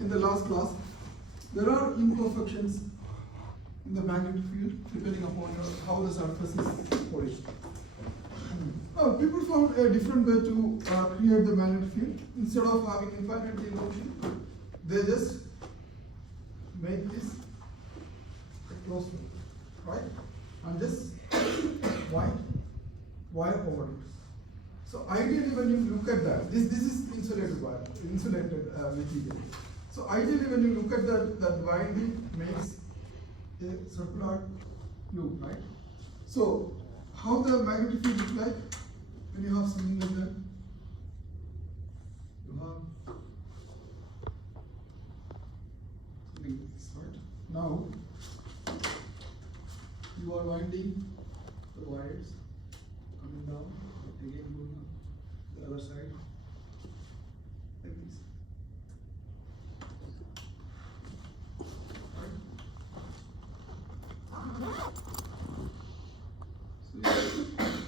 in the last class, there are imperfections in the magnetic field depending upon how the surface is polished. Now, people found a different way to create the magnetic field. Instead of having infinitely motion, they just make this a closed loop, right? And just wire over it. So ideally, when you look at that, this is insulated wire, insulated material. So ideally, when you look at that winding makes a circular loop, right? So how the magnetic field look like when you have something like that? You have something like this, right? Now you are winding the wires coming down, again going on the other side like this. Right?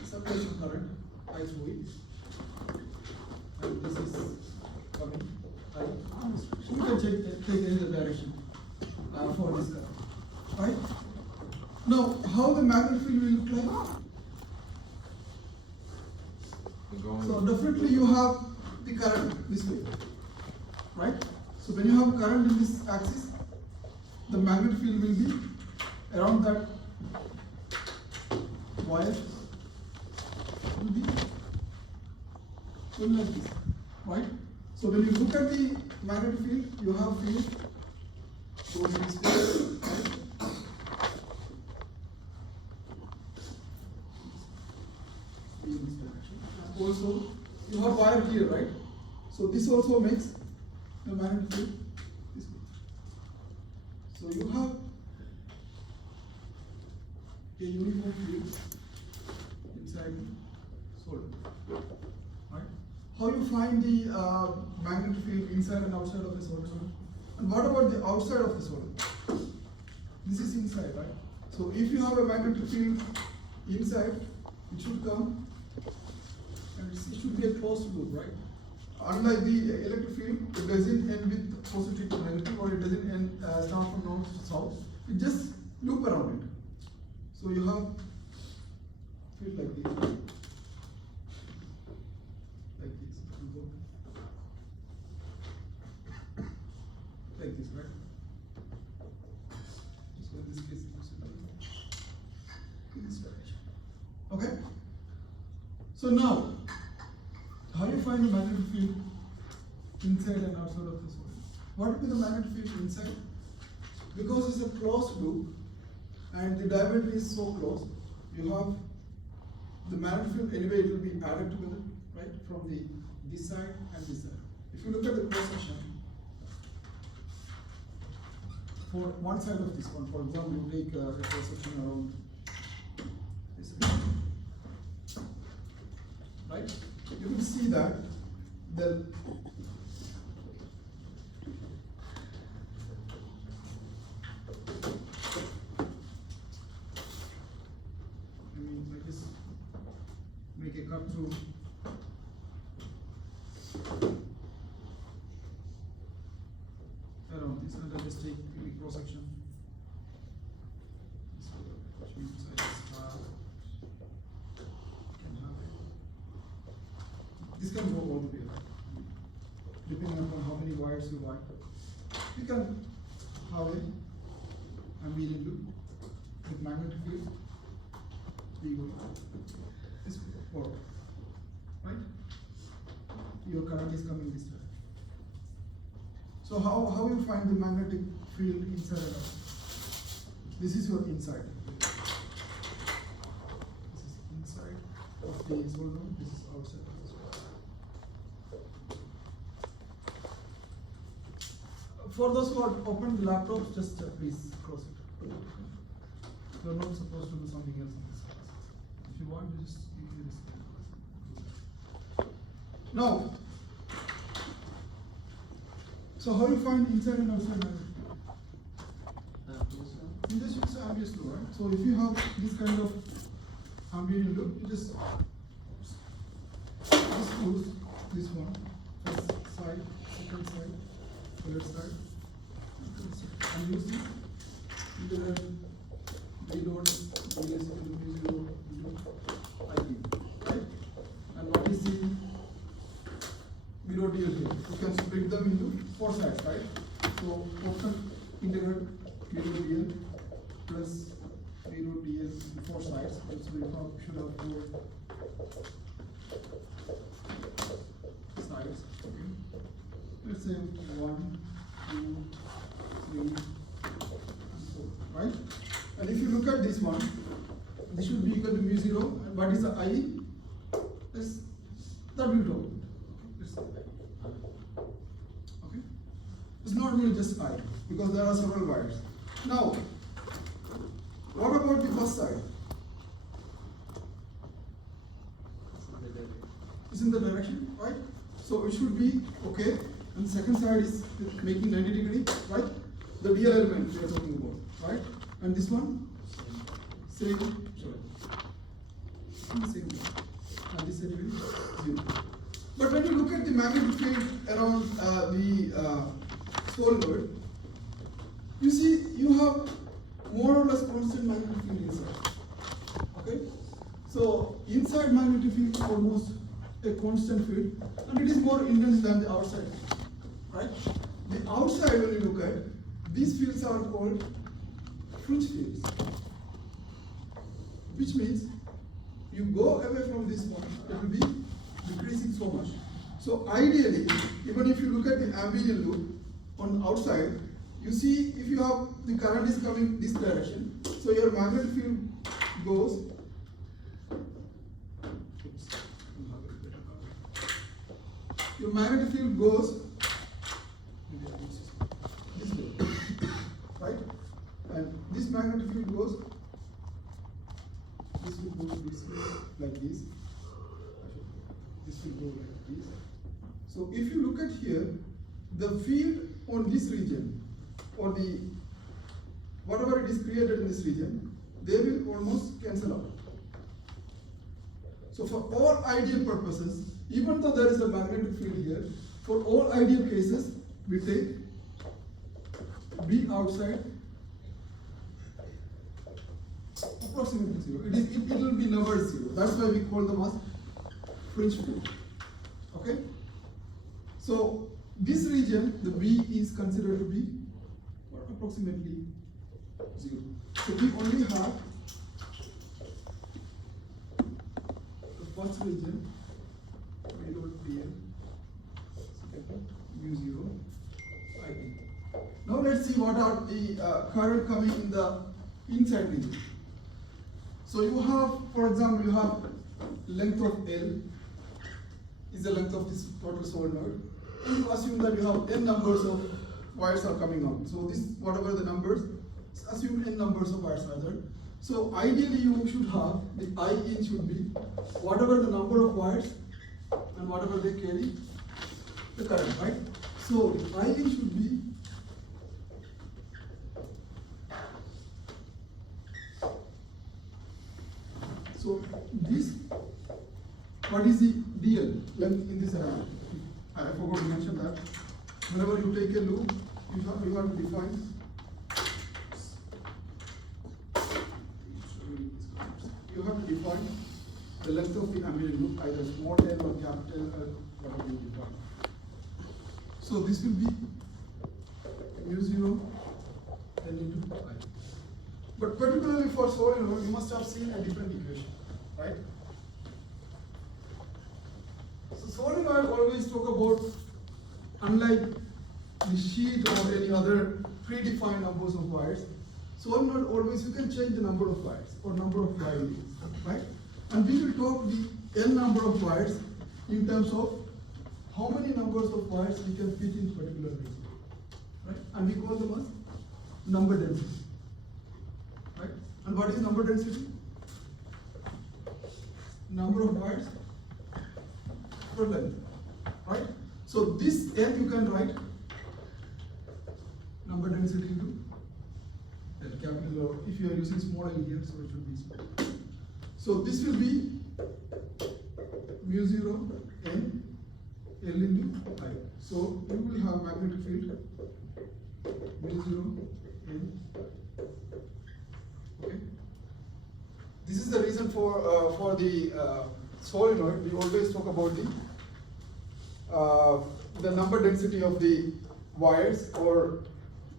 So circulation current I through it, and this is coming. So we can take any other direction for this current, right? Now, how the magnetic field will look like? So definitely you have the current this way, right? So when you have current in this axis, the magnetic field will be around that wire will be like this, right? So when you look at the magnetic field, you have field goes in this way, right? In this direction. Also, you have wire here, right? So this also makes the magnetic field this way. So you have a uniform field inside the solid, right? How you find the magnetic field inside and outside of the solid? And what about the outside of the solid? This is inside, right? So if you have a magnetic field inside, it should come and it should be a closed loop, right? Unlike the electric field, it doesn't end with positive to negative, or it doesn't end start from north to south. It just loop around it. So you have field like this, like this, right? So in this case, in this direction. Okay. So now, how do you find the magnetic field inside and outside of the solid? What will be the magnetic field inside? Because it's a closed loop and the diameter is so close, you have the magnetic field anyway, it will be added together, right? From this side and this side. If you look at the cross section, for one side of this one, for example, you take a cross section around this way, right? You will see that the like this, make a cut through around this, and I just take the cross section. Which means I just can have it. This can go all the way, depending upon how many wires you want. You can have a medium loop with magnetic field. We go this forward, right? Your current is coming this way. So how you find the magnetic field inside and out? This is your inside. This is inside of the solenoid. This is outside of the solenoid. For those who have opened the laptops, just please close it. You're not supposed to do something else on this class. If you want, you just give me this. Now, so how you find inside and outside magnetic field? You just use the ambient law, right? So if you have this kind of ambient loop, you just use this one, first side, second side, the left side, and you see integral B dot ds equal to mu 0 into I, right? And what is the B dot dl here? You can split them into four sides, right? So total integral B dot dl plus B dot dl in four sides. So we should have four sides. Okay. Let's say 1, 2, 3, 4, right? And if you look at this one, this should be equal to mu 0. And what is the I? That's that we know. Okay. It's not really just I, because there are several wires. Now, what about the first side? It's in the direction, right? So it should be okay. And the second side is making 90 degree, right? The DL element we are talking about, right? And this one, same, sorry, same. And this side is 0. But when you look at the magnetic field around the solenoid, you see you have more or less constant magnetic field inside. Okay? So inside magnetic field is almost a constant field, and it is more intense than the outside. Right? The outside, when you look at, these fields are called fringe fields. Which means you go away from this point, it will be decreasing so much. So ideally, even if you look at the ambient loop on the outside, you see if you have the current is coming this direction, so your magnetic field goes. Your magnetic field goes this way, right? And this magnetic field goes. This will go this way, like this. This will go like this. So if you look at here, the field on this region, or the whatever it is created in this region, they will almost cancel out. So for all ideal purposes, even though there is a magnetic field here, for all ideal cases, we take B outside approximately 0. It will be never 0. That's why we call them as fringe field. Okay? So this region, the B is considered to be approximately 0. So we only have the first region, we don't dl, mu 0, I. Now let's see what are the current coming in the inside region. So you have, for example, you have length of L is the length of this total solenoid, and you assume that you have n numbers of wires are coming out. So this, whatever the numbers, assume n numbers of wires are there. So ideally you should have, the I in should be whatever the number of wires and whatever they carry the current, right? So I in should be so this, what is the DL length in this area? I forgot to mention that. Whenever you take a loop, you have to define. You have to define the length of the ambient loop, either small l or capital L, whatever you define. So this will be mu 0 L into I. But particularly for solenoid, you must have seen a different equation, right? So solenoid always talk about, unlike the sheet or any other predefined numbers of wires, solenoid always you can change the number of wires or number of wires, right? And we will talk the n number of wires in terms of how many numbers of wires we can fit in particular region, right? And we call them as number density. Right? And what is number density? Number of wires per length. Right? So this n you can write number density into L capital, or if you are using small l here, so it should be small. So this will be mu 0 n L into I. So you will have magnetic field V0 in. Okay. This is the reason for the solenoid. We always talk about the number density of the wires, or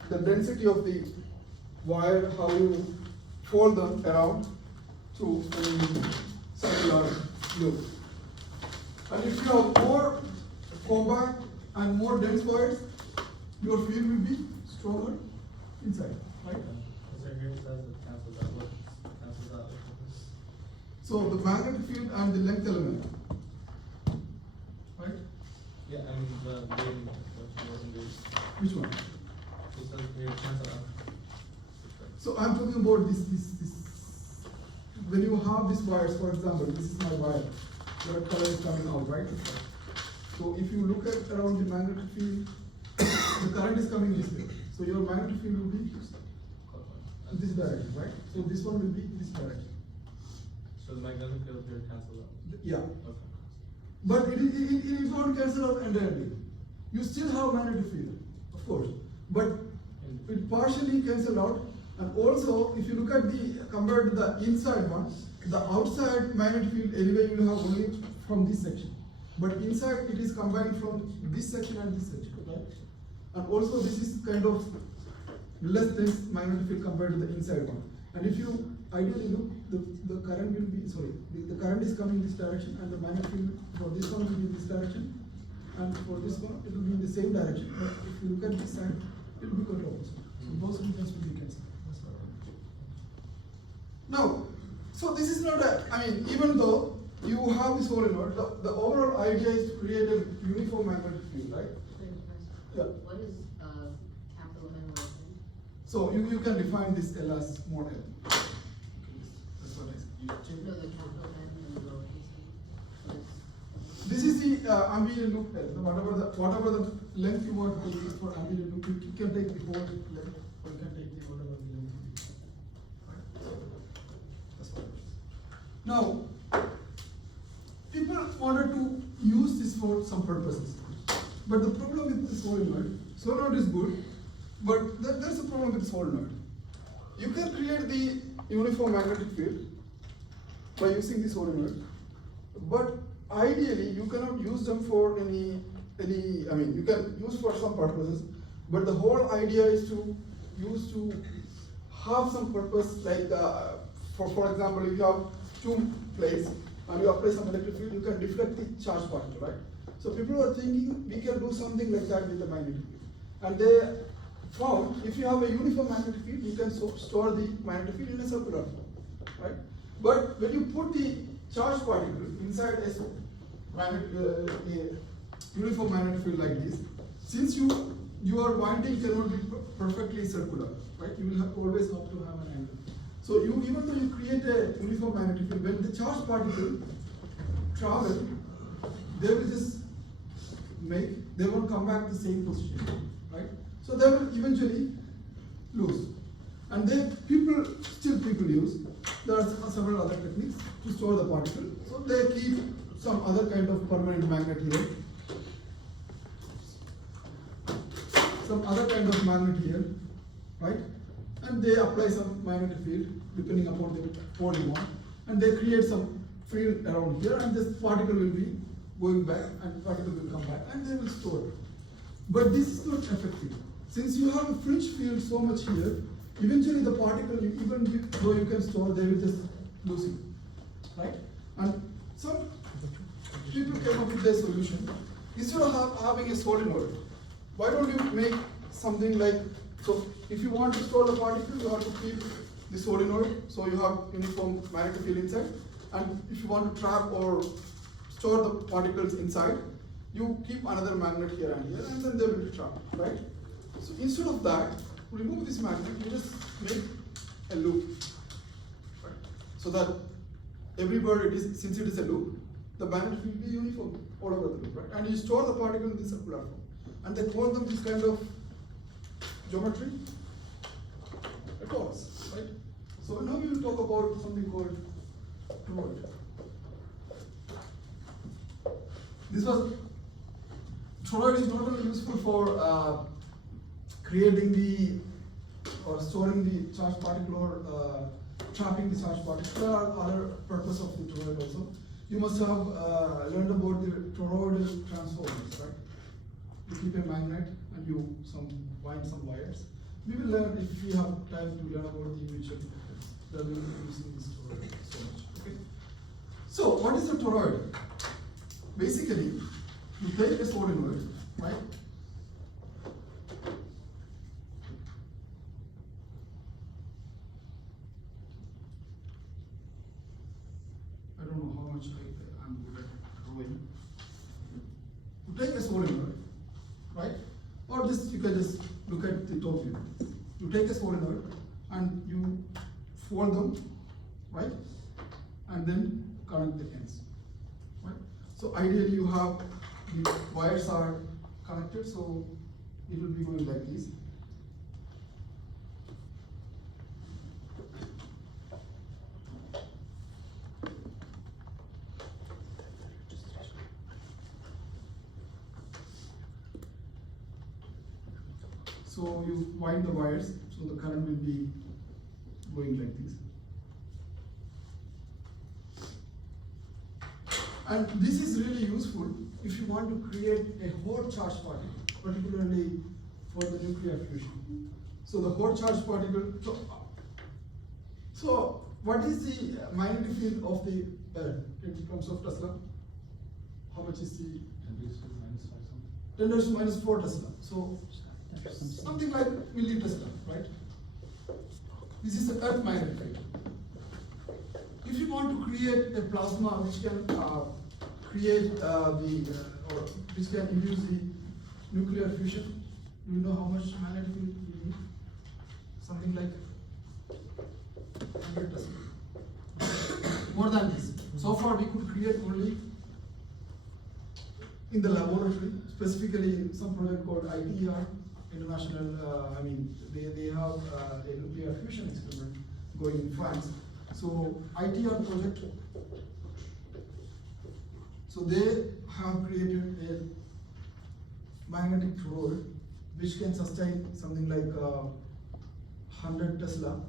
the density of the wire, how you fold them around to a circular loop. And if you have more compact and more dense wires, your field will be stronger inside, right? So the magnetic field and the length element, right? Yeah, I mean the game wasn't good. Which one? It says they cancel out. So I'm talking about this. When you have these wires, for example, this is my wire. The color is coming out, right? So if you look at around the magnetic field, the current is coming this way. So your magnetic field will be in this direction, right? So this one will be this direction. So the magnetic field here cancels out. Yeah. Okay. But it won't cancel out entirely. You still have magnetic field, of course, but it partially cancel out. And also, if you look at compared to the inside one, the outside magnetic field anyway you will have only from this section. But inside it is combined from this section and this section, right? And also this is kind of less dense magnetic field compared to the inside one. And if you ideally look, the current will be, the current is coming this direction, and the magnetic field for this one will be in this direction, and for this one it will be in the same direction. But if you look at this side, it will be quite opposite. So both regions will be cancelled. That's what I mean. Now, so this is not a, I mean, even though you have this solenoid, the overall idea is to create a uniform magnetic field, right? Yeah. What is capital N lowercase? So you can define this L as small l. That's what I said. No, the capital N and the lowercase n. What is- This is the ambient loop L. So whatever the length you want to take for ambient loop, you can take the whole length, or you can take the whatever the length is. Right? So that's what it is. Now, people wanted to use this for some purposes. But the problem with the solenoid is good, but there's a problem with solenoid. You can create the uniform magnetic field by using the solenoid, but ideally you cannot use them for any, I mean, you can use for some purposes, but the whole idea is to use to have some purpose, like for example, if you have two plates and you apply some electric field, you can deflect the charge particle, right? So people were thinking we can do something like that with the magnetic field. And they found if you have a uniform magnetic field, you can store the magnetic field in a circular form, right? But when you put the charge particle inside a uniform magnetic field like this, since your winding cannot be perfectly circular, right? You will always have to have an angle. So even though you create a uniform magnetic field, when the charge particle travel, they will just they won't come back to the same position, right? So they will eventually lose. And then people use, there are several other techniques to store the particle. So they keep some other kind of permanent magnet here. Some other kind of magnet here, right? And they apply some magnetic field depending upon the what you want. And they create some field around here, and this particle will be going back, and particle will come back, and they will store it. But this is not effective. Since you have a fringe field so much here, eventually the particle, even though you can store, they will just lose it, right? And some people came up with a solution. Instead of having a solenoid, why don't you make something like, so if you want to store the particle, you have to keep the solenoid, so you have uniform magnetic field inside. And if you want to trap or store the particles inside, you keep another magnet here, and then they will be trapped, right? So instead of that, remove this magnet, you just make a loop, right? So that everywhere since it is a loop, the magnet will be uniform all over the loop, right? And you store the particle in this circular form. And they call them this kind of geometry, it works, right? So now we will talk about something called toroid. This was toroid is not only useful for creating the or storing the charged particle or trapping the charged particle. There are other purposes of the toroid also. You must have learned about the toroidal transformers, right? You keep a magnet and you wind some wires. We will learn if we have time to learn about the mutual inductance. That we will be using this toroid so much. Okay. So what is a toroid? Basically, you take a solenoid, right? I don't know how much I'm good at drawing. You take a solenoid, right? Or this, you can just look at the top view. You take a solenoid and you fold them, right? And then connect the ends, right? So ideally you have the wires are connected, so it will be going like this. So you wind the wires, so the current will be going like this. And this is really useful if you want to create a hot charge particle, particularly for the nuclear fusion. So the hot charge particle, so what is the magnetic field of the Earth in terms of Tesla? How much is the 10 to the minus 4 Tesla? So something like millitesla, right? This is the Earth magnetic field. If you want to create a plasma which can create or which can induce the nuclear fusion, do you know how much magnetic field we need? Something like 100 Tesla. More than this. So far we could create only in the laboratory, specifically some project called ITER, International, they have a nuclear fusion experiment going in France. So ITR project, so they have created a magnetic toroid which can sustain something like 100 Tesla.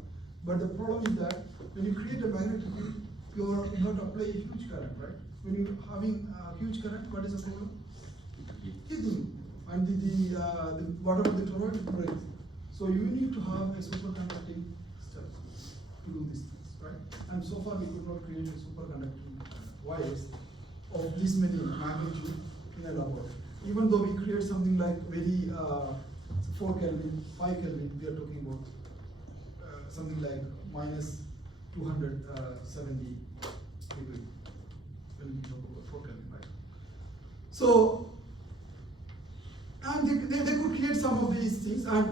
But the problem is that when you create a magnetic field, you have to apply a huge current, right? When you're having a huge current, what is the problem? Heating. And whatever the toroid breaks. So you need to have a superconducting step to do these things, right? And so far we could not create a superconducting wires of this many magnitude in a laboratory. Even though we create something like very 4 Kelvin, 5 Kelvin, we are talking about something like minus 270 degree when we talk about 4 Kelvin, right? So, and they could create some of these things, and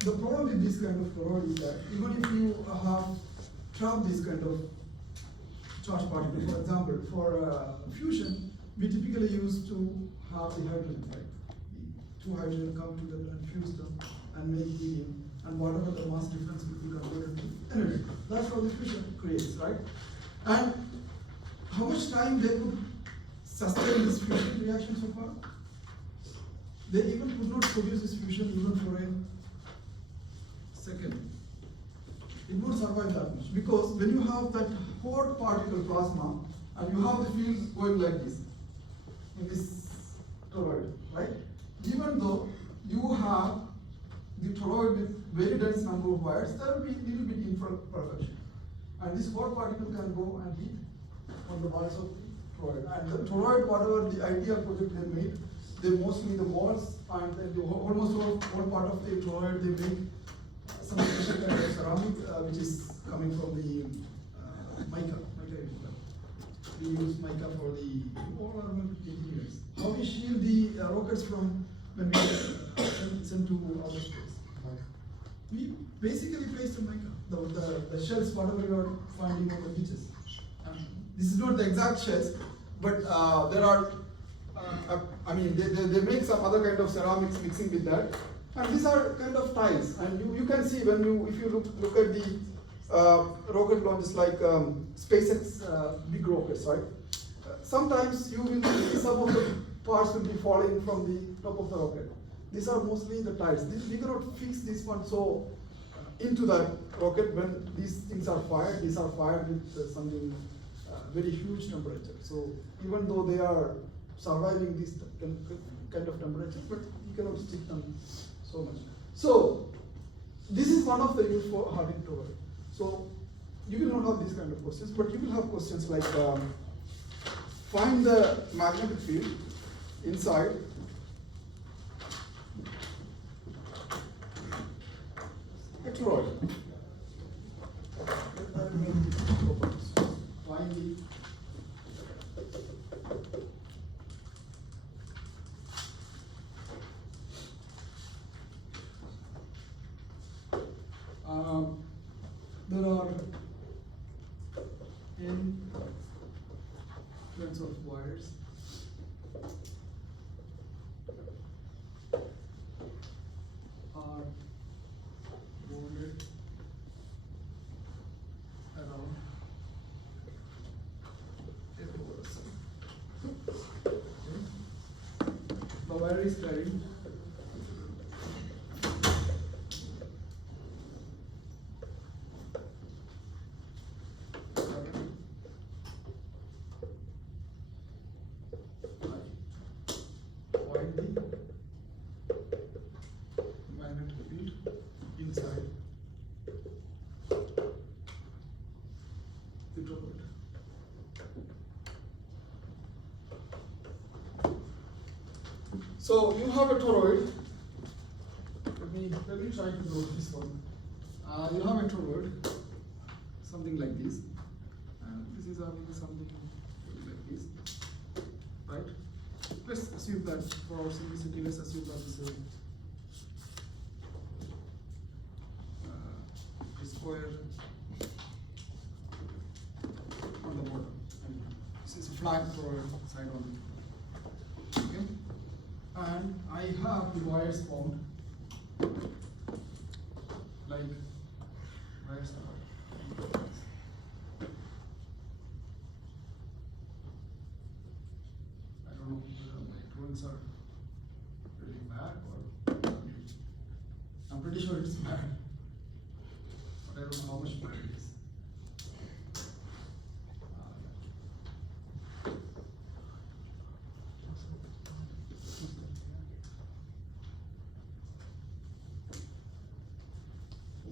the problem with this kind of toroid is that even if you have trapped this kind of charged particle, for example, for fusion, we typically use to have the hydrogen, right? The 2 hydrogen come together and fuse them and make helium, and whatever the mass difference will be converted to energy. That's how the fusion creates, right? And how much time they could sustain this fusion reaction so far? They even could not produce this fusion even for a second. It won't survive that much, because when you have that hot particle plasma and you have the fields going like this in this toroid, right? Even though you have the toroid with very dense number of wires, there will be a little bit imperfection, and this hot particle can go and hit on the walls of the toroid. And the toroid, whatever the ideal project they made, they mostly the walls and almost all part of the toroid they make some special kind of ceramic which is coming from the mica. We use mica for the all our engineers. How we shield the rockets from when we send to outer space? We basically place the mica, the shells, whatever you are finding on the beaches. This is not the exact shells, but there are. They make some other kind of ceramics mixing with that, and these are kind of tiles. And you can see when if you look at the rocket launches like SpaceX big rockets, right? Sometimes you will see some of the parts will be falling from the top of the rocket. These are mostly the tides. We cannot fix this one so into the rocket when these things are fired. These are fired with something very huge temperature. So even though they are surviving this kind of temperature, but you cannot stick them so much. So this is one of the use for hardening toroid. So you will not have these kind of questions, but you will have questions like find the magnetic field inside a toroid. Find the there are n kinds of wires. Are wounded around a person. Okay. The wire is carrying find the magnetic field inside the toroid. So you have a toroid. Let me try to draw this one. You have a toroid, something like this, and this is having something like this, right? Let's assume that for our simplicity, let's assume that is a square on the bottom. And this is flat toroid side on. Okay, and I have the wires formed like wires are. I don't know whether my drawings are really bad or I'm pretty sure it's bad, but I don't know how much bad it is.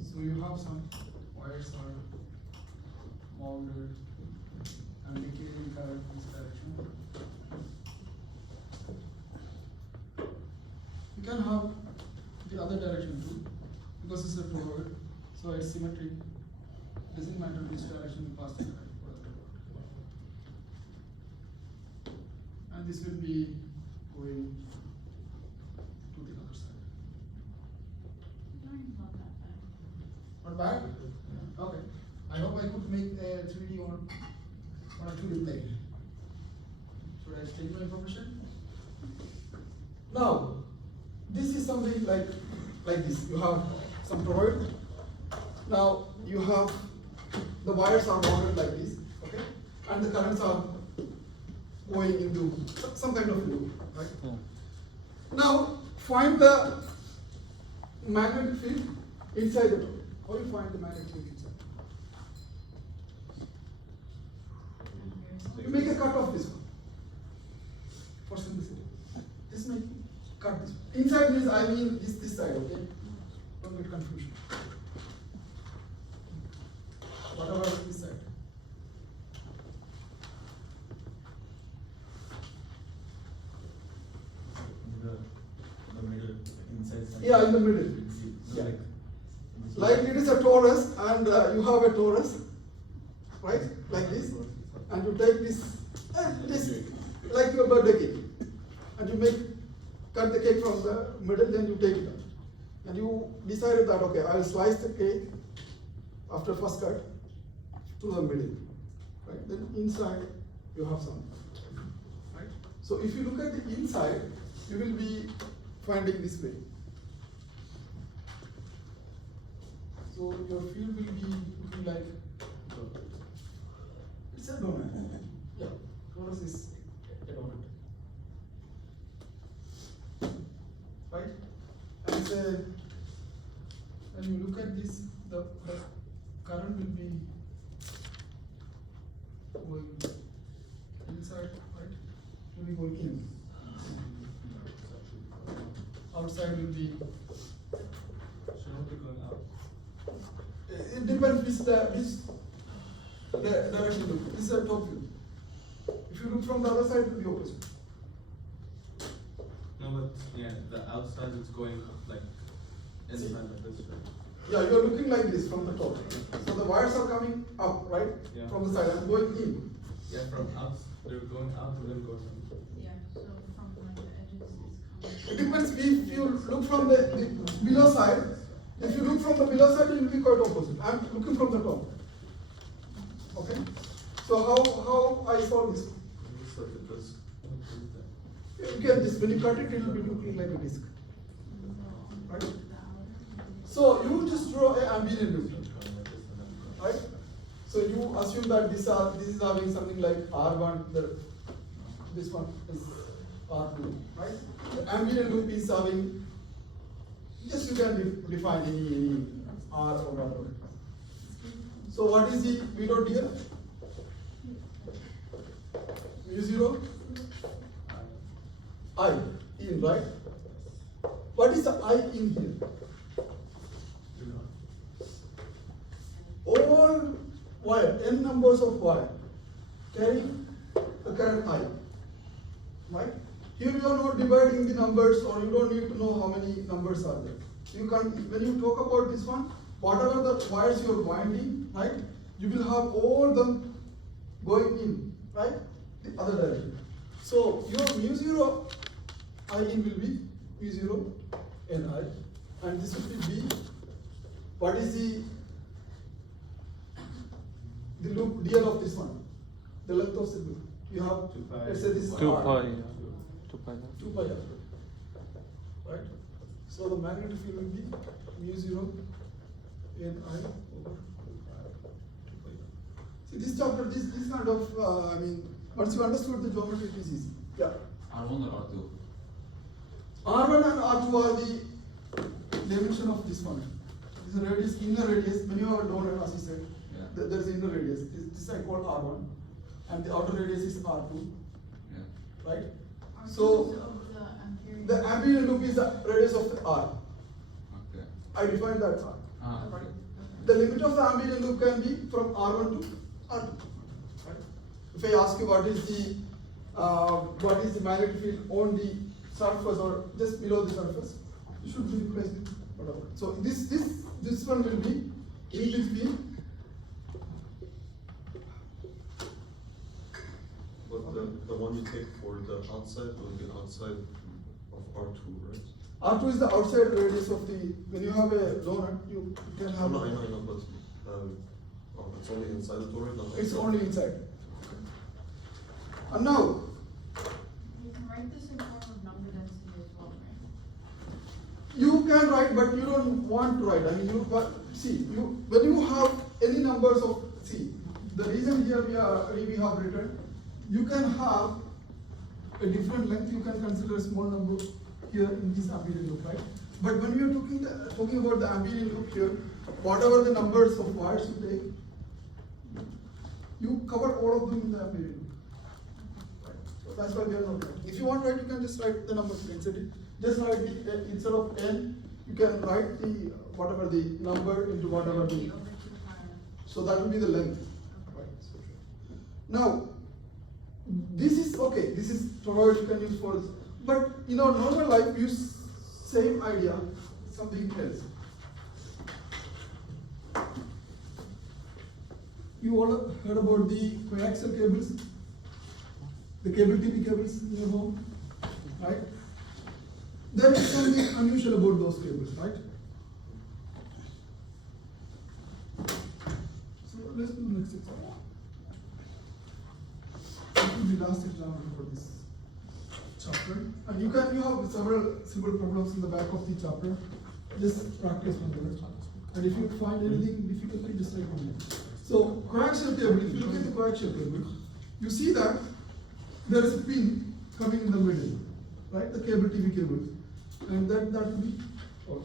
So you have some wires are mounted and decaying current in this direction. You can have the other direction too, because it's a toroid, so it's symmetric. Doesn't matter which direction you pass the current. And this will be going to the other side. Not bad? Okay. I hope I could make a 3D on a 2D plane. Should I state my information? Now, this is something like this. You have some toroid. Now you have the wires are mounted like this, okay, and the currents are going into some kind of loop, right? Yeah. Now find the magnetic field inside the toroid. How do you find the magnetic field inside? So you make a cut of this one for simplicity. Just make cut this one. Inside means I mean this side, okay? Don't get confusion. Whatever is this side. The middle, inside side. Yeah, in the middle. Yeah. Like it is a torus, and you have a torus, right? Like this, and you take this like your birthday cake, and you cut the cake from the middle, then you take it out, and you decided that okay, I will slice the cake after first cut to the middle, right? Then inside you have something, right? So if you look at the inside, you will be finding this way. So your field will be looking like it's a donut. Yeah, torus is a donut. let's say, when you look at this, the current will be going inside, right? It will be going in. Outside will be. Should not be going out. It depends which direction you look. This is a top view. If you look from the other side, it will be opposite. No, but yeah, the outside is going like inside like this, right? Yeah, you are looking like this from the top. So the wires are coming up, right? Yeah. From the side and going in. Yeah, from out, they're going out and then going in. Yeah, so from like the edges it's It coming. depends if you look from the below side. If you look from the below side, it will be quite opposite. I am looking from the top. Okay? So how I solve this? It's like a disc. You get this. When you cut it, it will be looking like a disc. Right? So you just draw a ambient loop. Right? So you assume that this is having something like R1, this one is R2, right? The ambient loop is having, just you can define any R or whatever. So what is the V dot here? mu0 I in, right? What is the I in here? All wire, n numbers of wire carry the current I, right? Here you are not dividing the numbers, or you don't need to know how many numbers are there. You can, when you talk about this one, whatever the wires you are winding, right? You will have all them going in, right? The other direction. So your mu0 I in will be mu0 Ni, and this will be B. What is the loop dl of this one? The length of the loop. You have, 2 pi. let's say this is 2 R. pi, 2 pi. 2 pi r. Right? So the magnetic field will be mu0 Ni over 2 pi r. See this chapter, this kind of, I mean, once you understood the geometry, it is easy. Yeah. R1 or R2? R1 and R2 are the dimension of this one. This is a radius, inner radius. When you have a donut, as you said, Yeah. there is inner radius. This I call R1, and the outer radius is R2, Yeah. right? Are So those of the ambient? the ambient loop is the radius of the R. Okay. I define that R. Ah, okay. The limit of the ambient loop can be from R1 to R2. Right? If I ask you what is the magnetic field on the surface or just below the surface, you should be replaced with whatever. So this one will be in between. But the one you take for the outside will be outside of R2, right? R2 is the outside radius of the. When you have a donut, you can I have. know, but it's only inside the donut, not It's outside. only inside. And now, You can write this in form of number density as well, right? you can write, but you don't want to write. I mean, when you have any numbers of, the reason here we have written, you can have a different length. You can consider a small number here in this ambient loop, right? But when we are talking about the ambient loop here, whatever the numbers of wires you take, you cover all of them in the ambient loop. Right? So that's why we are not writing. If you want to write, you can just write the numbers inside it. Just write the instead of n, you can write the whatever the number into whatever the. Over 2 pi r. So that will be the length. Right. Now, this is okay. This is toroid you can use for this. But in our normal life, use same idea, something else. You all heard about the coaxial cables, the cable TV cables in your home, right? There is something unusual about those cables, right? So let's do next example. This is the last example for this chapter. And you have several simple problems in the back of the chapter. Just practice one there. And if you find anything difficult, just write one. So coaxial cable, if you look at the coaxial cable, you see that there is a pin coming in the middle, right? The cable TV cable. And that will be, oh,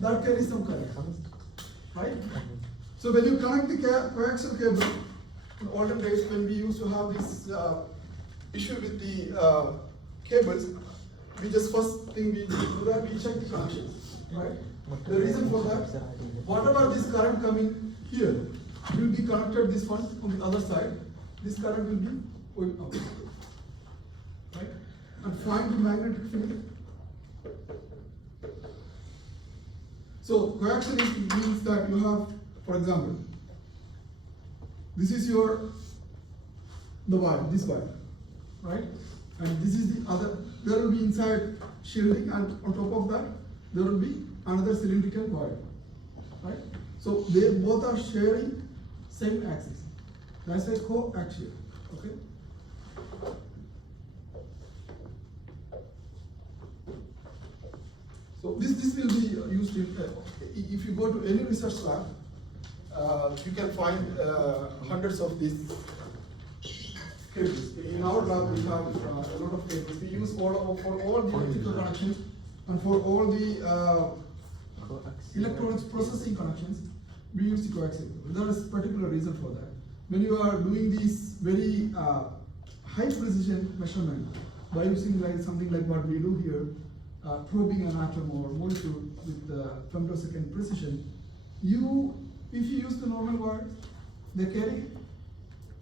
that carries some current, right? So when you connect the coaxial cable, in olden days when we used to have this issue with the cables, we just first thing we do that, we check the connections, right? The reason for that, whatever this current coming here, will be connected this one on the other side, this current will be going out, right? And find the magnetic field. So coaxial means that you have, for example, this is the wire, this wire, right? And this is the other, there will be inside shielding, and on top of that, there will be another cylindrical wire, right? So they both are sharing same axis. That's a coaxial, okay? So this will be used in, if you go to any research lab, you can find hundreds of these cables. In our lab, we have a lot of cables. We use for all the electrical connections and for all the electronics processing connections, we use the coaxial cable. There is a particular reason for that. When you are doing these very high precision measurement by using like something like what we do here, probing an atom or molecule with femtosecond precision, if you use the normal wires, they carry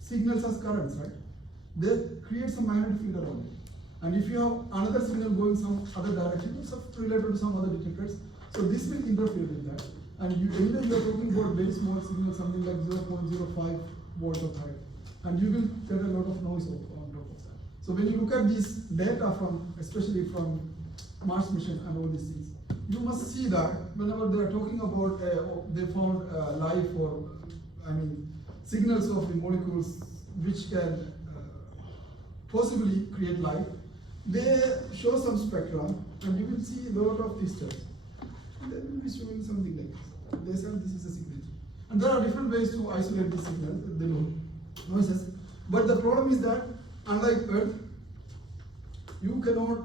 signals as currents, right? They create some magnetic field around it. And if you have another signal going some other direction, it's related to some other detectors, so this will interfere with that. And either you are talking about very small signal, something like 0.05 volts of height, and you will get a lot of noise on top of that. So when you look at this data from, especially from Mars mission and all these things, you must see that whenever they are talking about they found life or signals of the molecules which can possibly create life, they show some spectrum and you will see a lot of these terms. And they will be showing something like this. They say this is a signature. And there are different ways to isolate the signals, the noises. But the problem is that unlike Earth, you cannot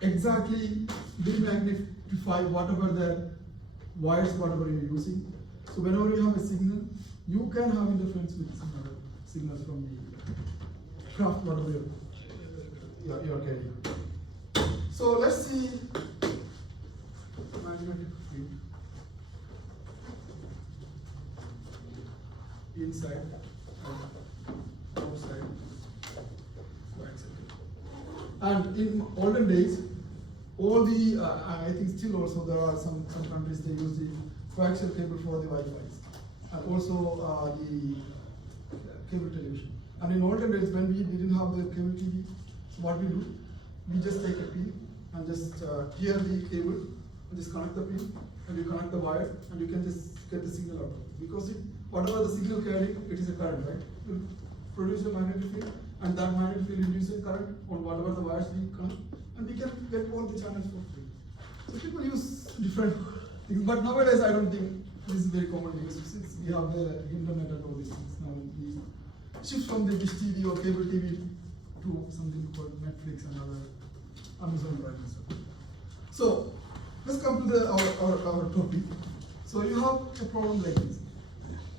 exactly demagnify whatever the wires, whatever you're using. So whenever you have a signal, you can have interference with some other signals from the craft, whatever you're carrying. So let's see magnetic field inside and outside. And in olden days, all the, I think still also there are some countries they use the coaxial cable for the Wi-Fi and also the cable television. And in olden days when we didn't have the cable TV, so what we do, we just take a pin and just tear the cable and just connect the pin and you connect the wire and you can just get the signal out of it. Because whatever the signal carrying, it is a current, right? It will produce a magnetic field, and that magnetic field induces current on whatever the wires we connect, and we can get all the channels for free. So people use different things, but nowadays I don't think this is very common because since we have the internet and all these things, now we shift from the dish TV or cable TV to something called Netflix and other Amazon Prime and stuff. So let's come to our topic. So you have a problem like this,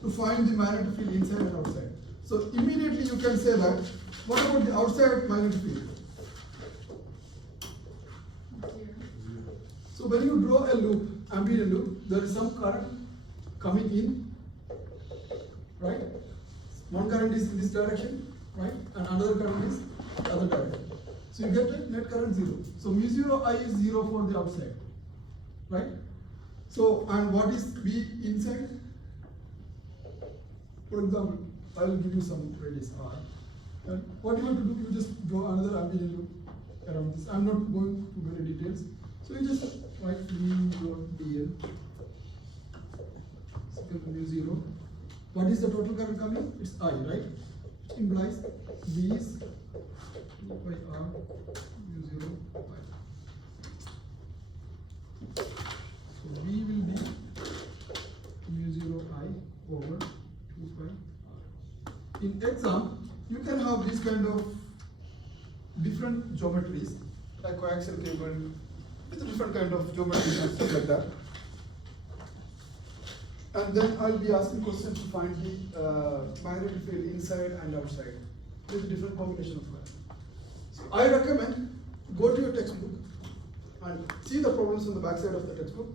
to find the magnetic field inside and outside. So immediately you can say that, what about the outside magnetic field? So when you draw a loop, ambient loop, there is some current coming in, right? One current is in this direction, right? And another current is the other direction. So you get a net current 0. So mu 0 I is 0 for the outside, right? So, and what is B inside? For example, I will give you some radius R. And what you have to do, you just draw another ambient loop around this. I'm not going to very details. So you just write B.dl equal to mu 0. What is the total current coming? It's I, right? Which implies B is by R mu 0 I. So B will be mu 0 I over 2 pi R. In exam, you can have this kind of different geometries like coaxial cable with different kind of geometry and stuff like that. And then I'll be asking questions to find the magnetic field inside and outside with a different combination of that. So I recommend go to your textbook and see the problems on the back side of the textbook.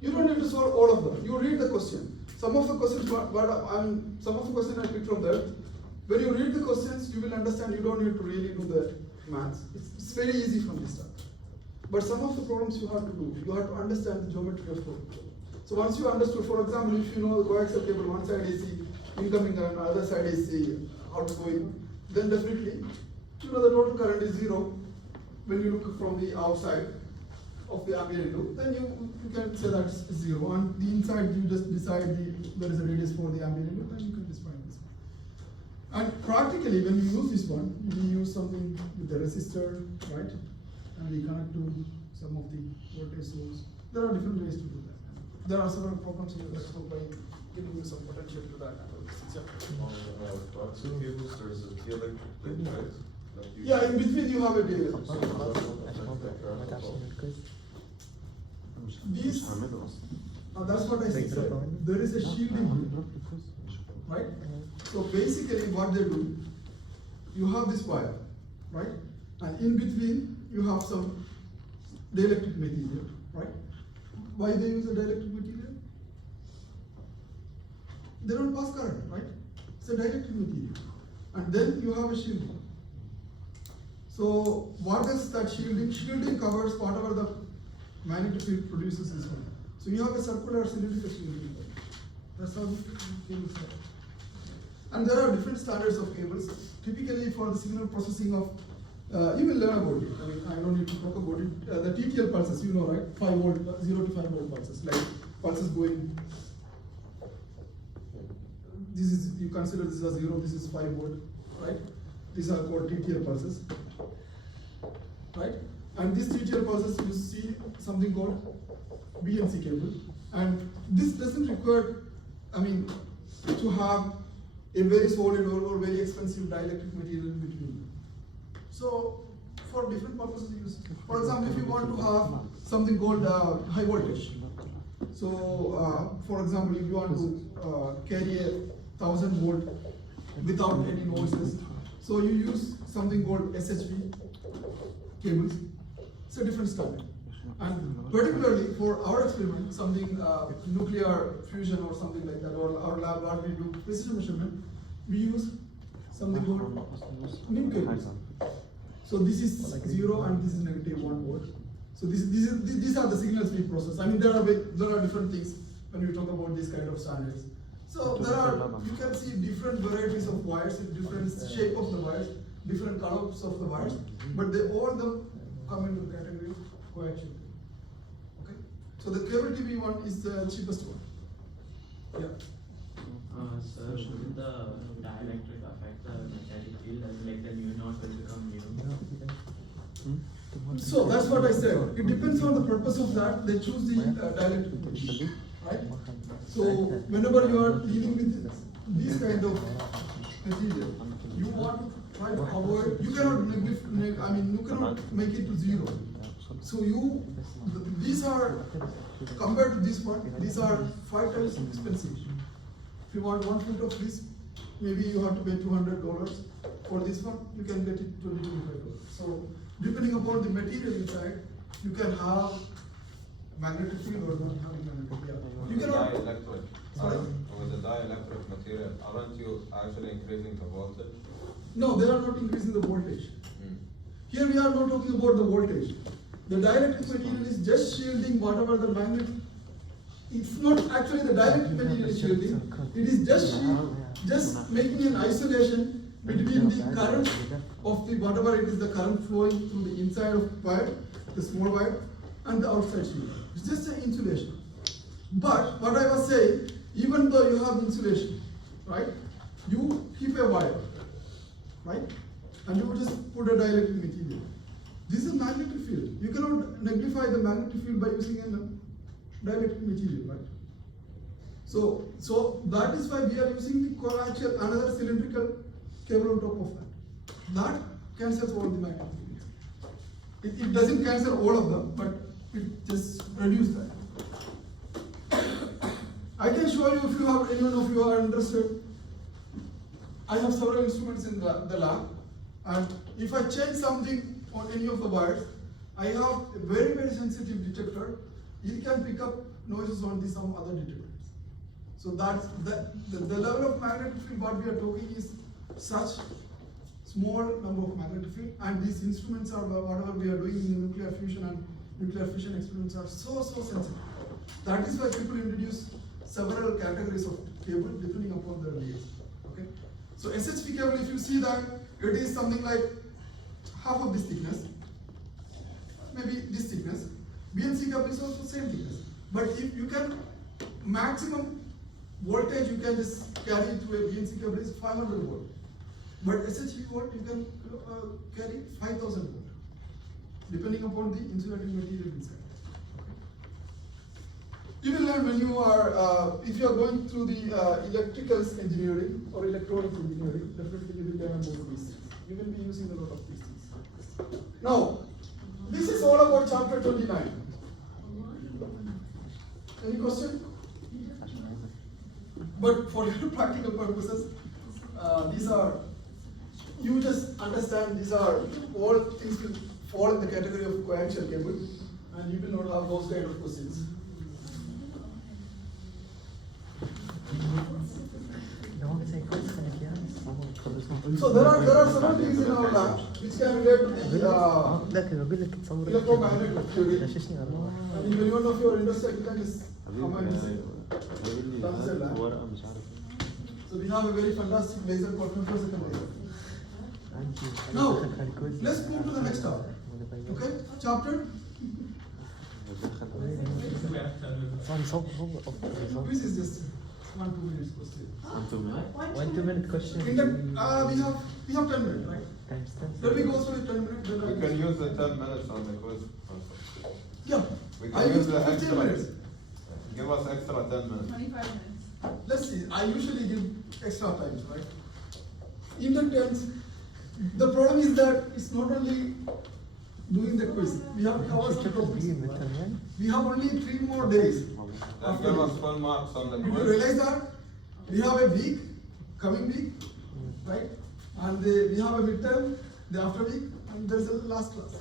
You don't need to solve all of them. You read the question. Some of the questions, some of the questions I picked from there. When you read the questions, you will understand you don't need to really do the maths. It's very easy from this start. But some of the problems you have to do. You have to understand the geometry of flow. So once you understood, for example, if you know the coaxial cable, one side is the incoming and other side is the outgoing, then definitely you know the total current is zero when you look from the outside of the ambient loop, then you can say that's zero. And the inside you just decide there is a radius for the ambient loop, and you can just find this one. And practically when you use this one, you use something with the resistor, right? And we connect to some of the voltage source. There are different ways to do that. There are several programs in the textbook by giving you some potential to that. On coaxial cables, there's a dielectric plate, right? Like you- Yeah, in between you have a dielectric. So that's not affect at all. These, that's what I said. There is a shielding here, right? So basically what they do, you have this wire, right? And in between you have some dielectric material, right? Why they use a dielectric material? They don't pass current, right? It's a dielectric material. And then you have a shielding. So what is that shielding? Shielding covers whatever the magnetic field produces this one. So you have a circular cylindrical shielding. That's how the cables are. And there are different standards of cables. Typically for the signal processing of, you will learn about it. I mean, I don't need to talk about it. The TTL pulses, you know, right? 5 volt, 0 to 5 volt pulses, like pulses going. This is, you consider this as 0, this is 5 volt, right? These are called TTL pulses, right? And these TTL pulses, you see something called BNC cable. And this doesn't require, I mean, to have a very solid or very expensive dielectric material in between. So, for different purposes you use. For example, if you want to have something called high voltage. So, for example, if you want to carry a 1000 volt without any noises, so you use something called SHV cables. It's a different standard. And particularly for our experiment, something nuclear fusion or something like that, or our lab where we do precision measurement, we use something called NIM cables. So this is 0 and this is -1 volt. So these are the signals we process. I mean, there are different things when we talk about this kind of standards. So you can see different varieties of wires, different shape of the wires, different colors of the wires, but they all come into the category of coaxial. Okay? So the cable TV one is the cheapest one. Yeah. Sir, wouldn't the dielectric affect the magnetic field as like the mu naught will become mu? So that's what I said. It depends on the purpose of that. They choose the dielectric material, right? So whenever you are dealing with this kind of material, you want to try to avoid. You cannot make it to 0. So these are compared to this one. These are 5 times expensive. If you want 1 foot of this, maybe you have to pay $200. For this one, you can get it $25. So depending upon the material inside, you can have magnetic field or not having magnetic field. You cannot. Dielectric. Sorry? With the dielectric material, aren't you actually increasing the voltage? No, they are not increasing the voltage. Hmm. Here we are not talking about the voltage. The dielectric material is just shielding whatever the magnet. It's not actually the dielectric material is shielding. It is just making an isolation between the current of the whatever it is the current flowing through the inside of wire, the small wire, and the outside shield. It's just an insulation. But what I was saying, even though you have insulation, right? You keep a wire, right? And you just put a dielectric material. This is a magnetic field. You cannot neglify the magnetic field by using a dielectric material, right? So that is why we are using the coaxial, another cylindrical cable on top of that. That cancels all the magnetic field. It doesn't cancel all of them, but it just reduces that. I can show you if you have anyone of you are interested. I have several instruments in the lab, and if I change something on any of the wires, I have a very, very sensitive detector. It can pick up noises on some other detectors. So that's the level of magnetic field what we are talking is such small number of magnetic field, and these instruments are whatever we are doing in nuclear fusion and nuclear fission experiments are so sensitive. That is why people introduce several categories of cable depending upon their needs. Okay, so SHP cable, if you see that it is something like half of this thickness, maybe this thickness. BNC cable is also same thickness, but if you can maximum voltage you can just carry through a BNC cable is 500 volt, but SHP volt you can carry 5000 volt, depending upon the insulating material inside. You will learn when you are, if you are going through the electricals engineering or electronics engineering, definitely you will learn about these things. You will be using a lot of these things. Now, this is all about chapter 29. Any question? But for your practical purposes, these are, you just understand these are all things will fall in the category of coaxial cable, and you will not have those kind of questions. So there are several things in our lab which can relate to the electromagnetic theory. And if anyone of you are interested, you can just comment this. So we have a very fantastic laser called femtosecond laser. Now let's move to the next topic. Okay, chapter. This is just 1-2 minutes question. 1-2 minute question. We have 10 minutes, right? Let me go through the 10 minutes. We can use the 10 minutes on the quiz. Yeah. We I can use use the 15 extra. minutes. Give us extra 10 minutes. 25 minutes. Let's see. I usually give extra times, right? Inductance. The problem is that it's not only doing the quiz. We have to cover some topics. We have only 3 more days. Then give us full marks on the Did you quiz. realize that? We have a week, coming week, right? And we have a midterm, the after week, and there's a last class.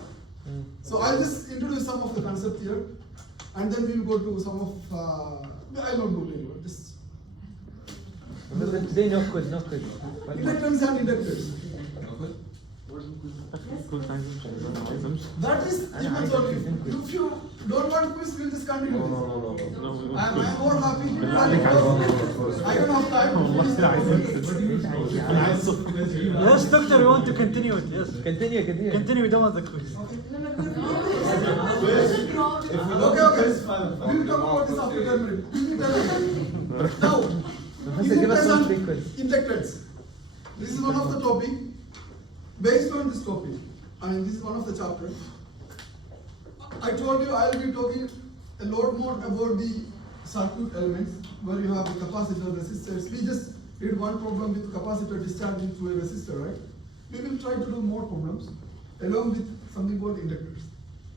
So I'll just introduce some of the concept here, and then we'll go to some of, I don't go to anywhere, just. Today no quiz. Inductance and inductors. That is depends on you. If you don't want quiz, we'll just continue. No. I'm more happy to because I don't have time. Yes, doctor, we want to continue it. Yes. Continue. Continue, we don't want the quiz. Okay. We'll talk about this after 10 minutes. Give me 10 minutes. Now, Give us some inductance quick and quiz. inductance. This is one of the topic. Based on this topic, this is one of the chapters. I told you I'll be talking a lot more about the circuit elements where you have the capacitor, resistors. We just did one problem with capacitor discharging through a resistor, right? We will try to do more problems along with something called inductors.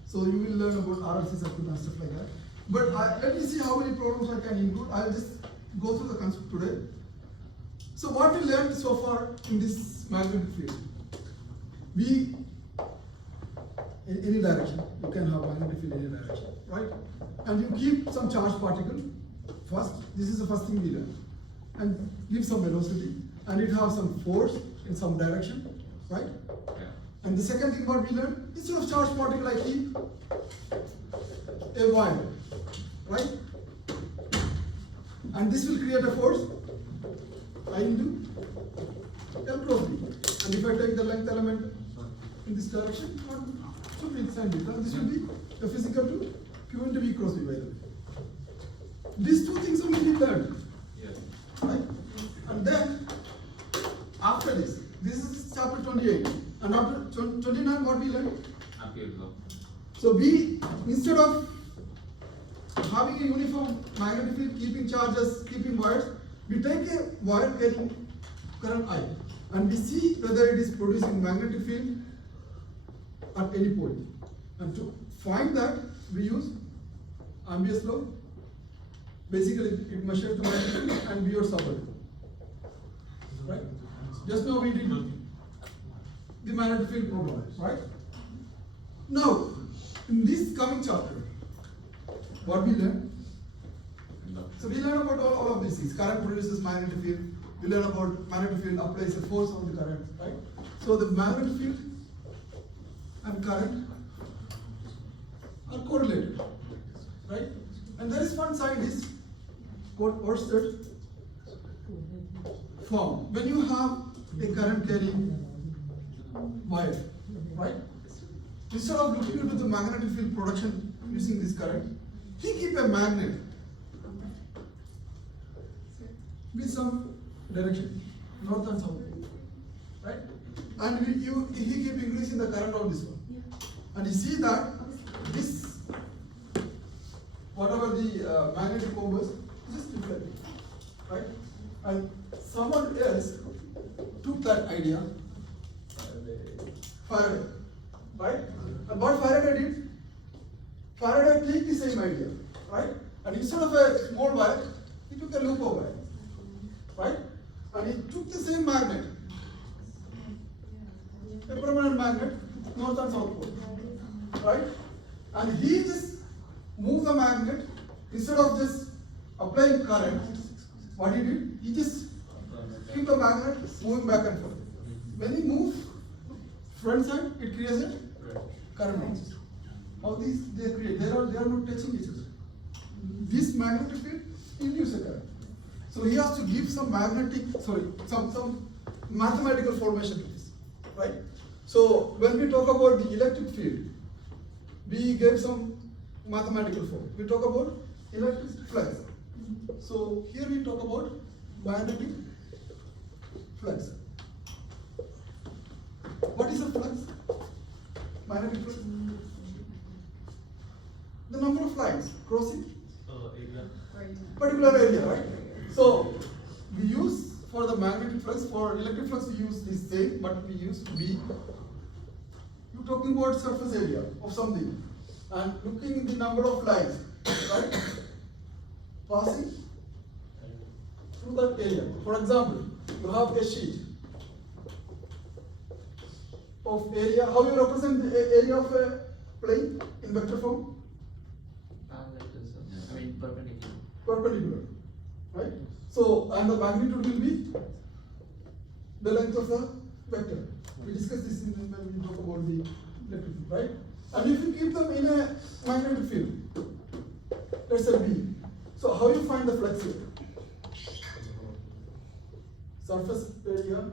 So you will learn about RLC circuit and stuff like that. But let me see how many problems I can include. I'll just go through the concept today. So what we learned so far in this magnetic field? We, in any direction, you can have magnetic field in any direction, right? And you keep some charged particle first. This is the first thing we learn. And give some velocity, and it has some force in some direction, right? Yeah. And the second thing what we learn, instead of charged particle, I keep a wire, right? And this will create a force, I into L cross B. And if I take the length element in this direction, should be sine beta. This will be the physical to Q into V cross B, by the way. These two things only we learned, Yes. right? And then, after this is chapter 28. And after 29, what we learned? Ampere's law. So we, instead of having a uniform magnetic field, keeping charges, keeping wires, we take a wire carrying current I, and we see whether it is producing magnetic field at any point. And to find that, we use Ambius law. Basically, it measures the magnetic field and we are subverted. Right? Just now we did the magnetic field problem, right? Now, in this coming chapter, what we learn? So we learn about all of these things. Current produces magnetic field. We learn about magnetic field applies a force on the current, right? So the magnetic field and current are correlated, right? And there is one scientist called Ørsted found when you have a current carrying wire, right? Instead of looking into the magnetic field production using this current, he keep a magnet with some direction, north and south, right? And he keep increasing the current on this one. And you see that this, whatever the magnetic compass, just reflecting, right? And someone else took that idea, Faraday, right? And what Faraday did? Faraday took the same idea, right? And instead of a small wire, he took a loop of wire, right? And he took the same magnet, a permanent magnet, north and south pole, right? And he just moved the magnet, instead of just applying current, what he did, he just keep the magnet moving back and forth. When he moves front side, it creates a current bounces. All these they create, they are not touching each other. This magnetic field induces a current. So he has to give some some mathematical formation to this, right? So when we talk about the electric field, we gave some mathematical form. We talk about electric flux. So here we talk about magnetic flux. What is a flux? Magnetic flux? The number of lines crossing particular area, right? So we use for the magnetic flux, for electric flux we use this same, but we use B. You're talking about surface area of something and looking at the number of lines, right? Passing through that area. For example, you have a sheet of area. How you represent the area of a plane in vector form? Perpendicular. Perpendicular, right? So, and the magnitude will be the length of the vector. We discussed this when we talk about the electric field, right? And if you keep them in a magnetic field, let's say B. So how you find the flux here? Surface area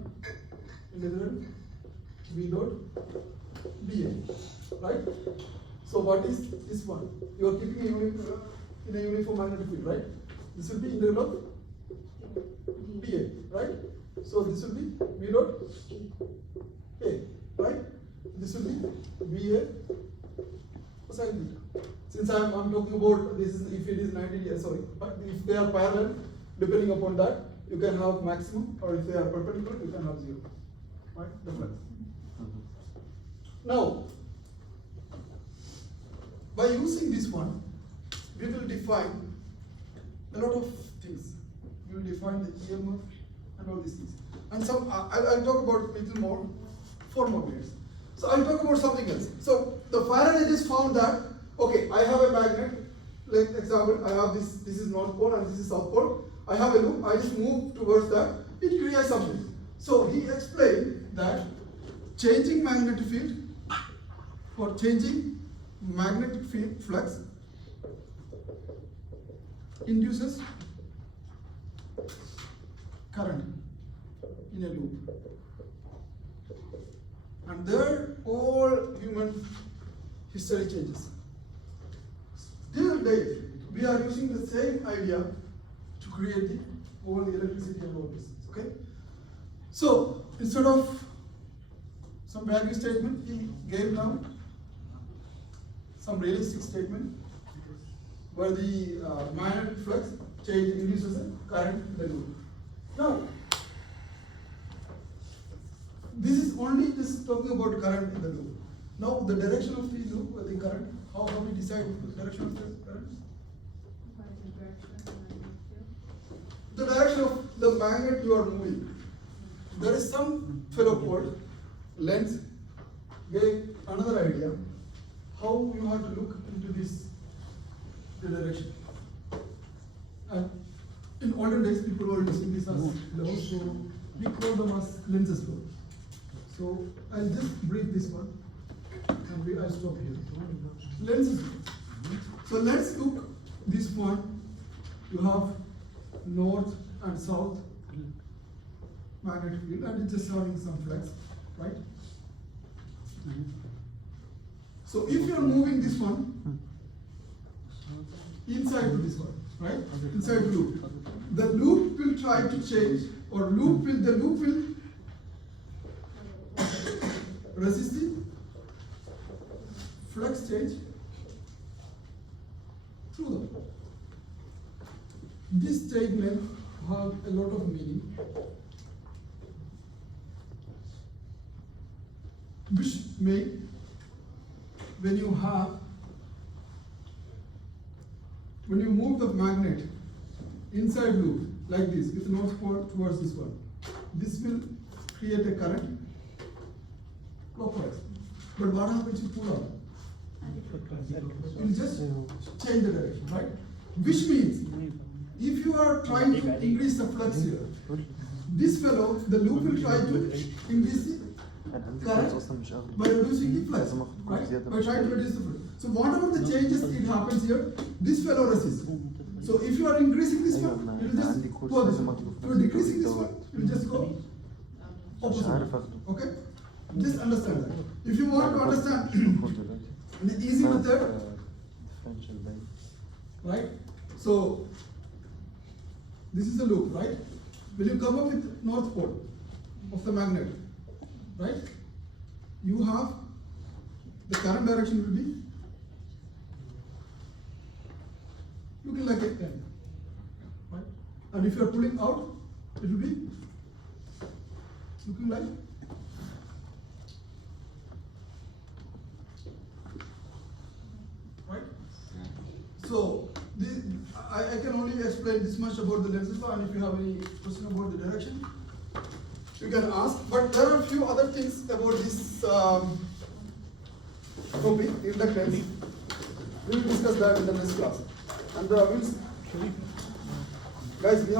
integral V dot dA, right? So what is this one? You are keeping in a uniform magnetic field, right? This will be integral of dA, right? So this will be V dot A, right? This will be VA cosine theta. Since I'm talking about this is if it is 90 degrees, sorry, but if they are parallel, depending upon that, you can have maximum, or if they are perpendicular, you can have zero, right? The flux. Now, by using this one, we will define a lot of things. We will define the EMF and all these things. And some, I'll talk about little more, 4 more minutes. So I'll talk about something else. So the Faraday just found that, okay, I have a magnet, like example, I have this is North Pole and this is South Pole. I have a loop, I just move towards that, it creates something. So he explained that changing magnetic field or changing magnetic field flux induces current in a loop. And there all human history changes. Till date, we are using the same idea to create all the electricity and all this. Okay? So instead of some value statement, he gave now some realistic statement where the magnetic flux change induces a current in the loop. Now, this is only just talking about current in the loop. Now the direction of the loop, the current, how we decide the direction of the current? By the direction of the magnetic field. The direction of the magnet you are moving. There is some fellow called Lenz gave another idea how you have to look into this direction. And in olden days, people were using this as laws, so we call them as Lenz's law. So I'll just brief this one, and I'll stop here. Lenz's law. So let's look this point. You have north and south magnetic field, and it's just having some flux, right? So if you are moving this one inside to this one, right? Inside the loop will try to change, or the loop will resist the flux change through them. This statement has a lot of meaning, which may, when you move the magnet inside loop like this with north pole towards this one, this will create a current clockwise. But what happens if you pull out? It will just change the direction, right? Which means if you are trying to increase the flux here, this fellow, the loop will try to increase the current by reducing the flux, right? By trying to reduce the flux. So whatever the changes it happens here, this fellow resists. So if you are increasing this one, it will just go this one. If you are decreasing this one, it will just go opposite. Okay? Just understand that. If you want to understand the easy method, right? So this is the loop, right? Will you come up with north pole of the magnet, right? You have the current direction will be looking like a N, right? And if you are pulling out, it will be looking like right? So I can only explain this much about the Lenz's law, and if you have any question about the direction, you can ask. But there are a few other things about this topic, inductance. We will discuss that in the next class. And guys, we have